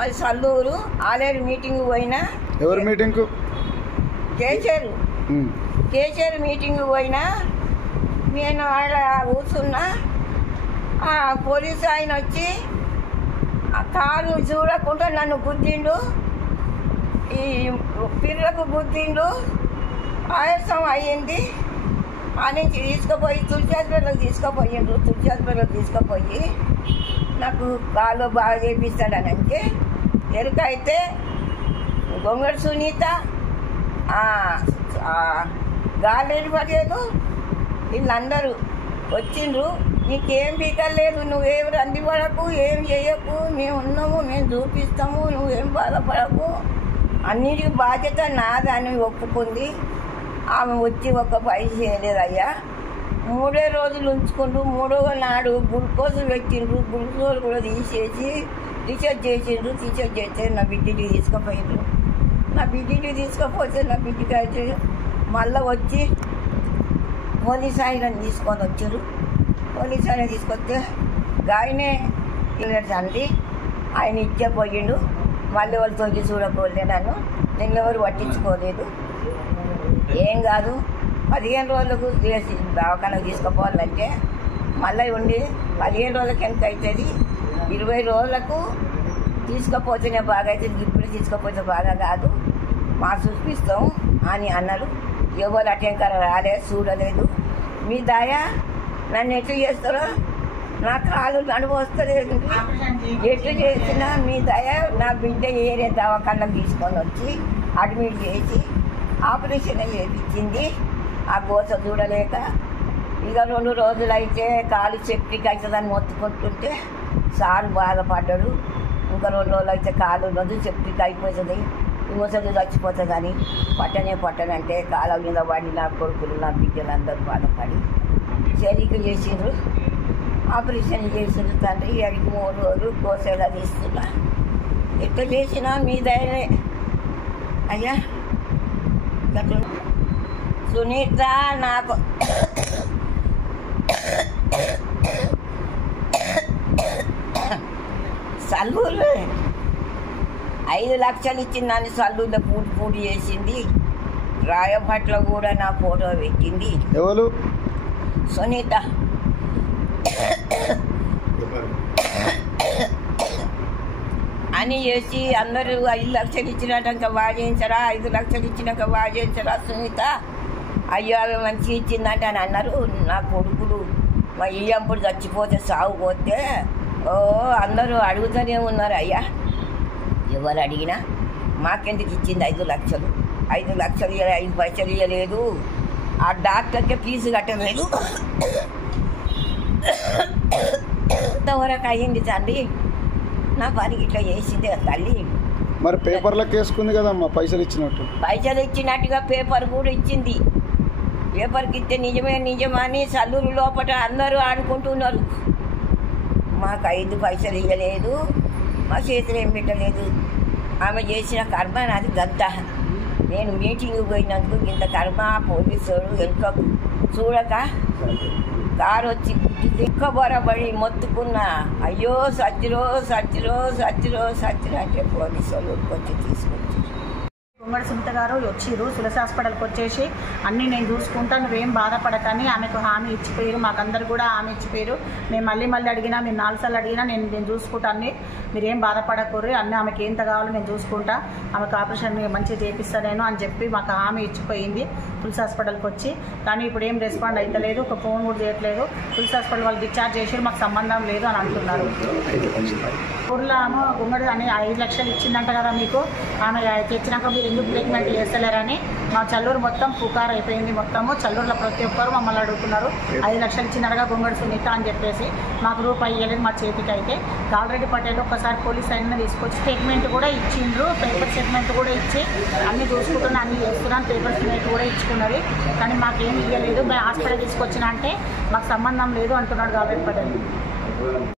మరి సల్లూరు ఆలేరు మీటింగ్ పోయినా. ఎవరు మీటింగ్? కేసీఆర్ మీటింగ్ పోయినా. నేను ఆడ కూర్చున్నా. పోలీసు ఆయన వచ్చి ఆ కారు చూడకుండా నన్ను గుద్దిండు, ఈ పిర్రకు గుద్దిండు. ఆయాసం అయ్యింది అని తీసుకుపోయి తులసి హాస్పిటల్కి తీసుకుపోయి నాకు కాళ్ళు బాగా చేపిస్తాడని అంటే ఎరుకైతే గొంగళ సునీత, గాలిరెడ్డి పటేలు వీళ్ళందరూ వచ్చిండ్రు. నీకేం పీకలేదు, నువ్వేం రంది పడకు, ఏం చేయకు, మేము ఉన్నాము, మేము చూపిస్తాము, నువ్వేం బాధపడకు, అన్నిటికీ బాధ్యత నాదని ఒప్పుకుంది. ఆమె వచ్చి ఒక పని చేయలేదయ్యా. 3 రోజులు ఉంచుకుంటూ 3వ నాడు గ్లూకోజ్ పెట్టిండ్రు. గ్లూకోజ్ కూడా తీసేసి రీఛార్జ్ చేస్తే నా బిడ్డకి తీసుకుపోయిండ్రు. నా బిడ్డకి తీసుకుపోతే నా బిడ్డకి అయితే మళ్ళీ వచ్చి పోలీసు ఆయన తీసుకొని వచ్చారు. పోలీసు ఆయన తీసుకొస్తే ఆయనే తండ్రి ఆయన ఇచ్చే పోయిండు. మళ్ళీ వాళ్ళు తొలి చూడకపోలే నన్ను. నిన్నెవరు పట్టించుకోలేదు. ఏం కాదు, 15 రోజులకు దవాఖానకు తీసుకుపోవాలంటే మళ్ళీ ఉండి 15 రోజులకి ఎంత అవుతుంది, 20 రోజులకు తీసుకుపోతేనే బాగా అవుతుంది. ఇప్పుడు తీసుకుపోతే బాగా కాదు, మా చూపిస్తాం అని అన్నారు. ఎవరు అటెంకర రాలేదు, చూడలేదు. మీ దయ నన్ను ఎట్లు చేస్తారో, నా కాళ్ళు నడుము వస్తలేదు. ఎట్లు చేసినా మీ దయ నా బిడ్డ ఏరే దవాఖానకు తీసుకొని వచ్చి అడ్మిట్ చేసి ఆపరేషన్ చేయించింది. ఆ గోస చూడలేక ఇక 2 రోజులు అయితే కాలు సెప్టిక్ అవుతుందని మొత్తుకుంటుంటే సార్ బాధపడ్డాడు. ఇంకా 2 రోజులు అయితే కాలు రోజు సెప్టిక్ అయిపోతుంది, ముసలు చచ్చిపోతుందని పట్టనంటే కాళ్ళ మీద పడి నా కొడుకులు నా బిడ్డలు అందరూ బాధపడి చేరిక చేసిండ్రు. ఆపరేషన్ చేసిండ్రు. తండ్రి అడిగి 3 రోజులు కోసేలా తీస్తున్నా. ఎట్లా చేసినా మీ దయనే అయ్యా. సునీత నాకు సల్లూరులో 5 లక్షలు ఇచ్చిందని సల్లూరులో పూటి చేసింది. రాయపట్ల కూడా నా ఫోటో పెట్టింది. ఎవరు? సునీత. అని చేసి అందరూ 5 లక్షలు ఇచ్చినాక వాజేయించరా, 5 లక్షలు ఇచ్చినాక వాజేయించరా సునీత, అయ్యో అవి మంచిగా ఇచ్చిందంటే అని అన్నారు. నా కొడుకులు మా ఇయ్యంపుడు చచ్చిపోతే సాగుపోతే అందరూ అడుగుతూనే ఉన్నారు. అయ్యా ఎవరు అడిగినా మాకెందుకు ఇచ్చింది 5 లక్షలు, 5 లక్షలు 5 పైసలు ఇవ్వలేదు, ఆ డాక్టర్కి ఫీజు కట్టలేదు. ఇంతవరకు అయ్యింది తండ్రి, నా పనికి ఇట్లా చేసింది తల్లి. మరి పేపర్లకు వేసుకుంది కదమ్మా పైసలు ఇచ్చినట్టుగా పేపర్ కూడా ఇచ్చింది. పేపర్కి ఇస్తే నిజమని సల్లూరు లోపల అందరూ ఆడుకుంటున్నారు. మాకు 5 పైసలు ఇవ్వలేదు, మా చేతులు ఏం పెట్టలేదు. ఆమె చేసిన కర్మ నాది గంత. నేను మీటింగ్ పోయినందుకు ఇంత కర్మ. పోలీసులు వెనుక చూడక కారు వచ్చి దిక్కబొరబడి మొత్తుకున్నా. అయ్యో సచ్చిరో అంటే పోలీసు వాళ్ళు వచ్చి తీసుకొచ్చి గొంగళ సునీత గారు వచ్చిర్రు. తులసి హాస్పిటల్కి వచ్చేసి అన్నీ నేను చూసుకుంటాను, నువ్వేం బాధపడకని ఆమెకు హామీ ఇచ్చిపోయారు. మాకందరు కూడా హామీ ఇచ్చిపోయారు. మేము మళ్ళీ అడిగినా, మీరు 4 సార్లు అడిగినా నేను చూసుకుంటాను, మీరేం బాధపడకూర్రి, అన్నీ ఆమెకి ఎంత కావాలో నేను చూసుకుంటా, ఆమెకు ఆపరేషన్ మంచిగా చేపిస్తాను నేను అని చెప్పి మాకు హామీ ఇచ్చిపోయింది తులసి హాస్పిటల్కి వచ్చి. కానీ ఇప్పుడు ఏం రెస్పాండ్ అవుతలేదు, ఒక ఫోన్ కూడా చేయట్లేదు. తులసి హాస్పిటల్ వాళ్ళు డిశ్చార్జ్ చేసి మాకు సంబంధం లేదు అని అంటున్నారు. ఊళ్ళో ఆమె గుమ్మడి అని 5 లక్షలు ఇచ్చిందంట కదా మీకు, ఆమె తెచ్చినాక మీరు ఎందుకు ట్రీట్మెంట్ చేస్తలేరని మా చల్లూరు మొత్తం పుకార్ అయిపోయింది. మొత్తము చల్లూరులో ప్రతి ఒక్కరు మమ్మల్ని అడుగుతున్నారు. 5 లక్షలు ఇచ్చినారుగా గొంగళ సునీత అని చెప్పేసి. మాకు రూపాయి ఇవ్వలేదు మా చేతికి. అయితే గాలిరెడ్డి పటేల్ ఒకసారి పోలీస్ అయినా తీసుకొచ్చి స్టేట్మెంట్ కూడా ఇచ్చిండ్రు, పేపర్ స్టేట్మెంట్ కూడా ఇచ్చి అన్నీ చూసుకుంటున్నా, అన్నీ చేస్తున్నాను, పేపర్ స్టేట్మెంట్ కూడా ఇచ్చుకున్నది. కానీ మాకేం ఇవ్వలేదు. మేము హాస్పిటల్ తీసుకొచ్చినా అంటే మాకు సంబంధం లేదు అంటున్నాడు గాలిరెడ్డి పటేల్.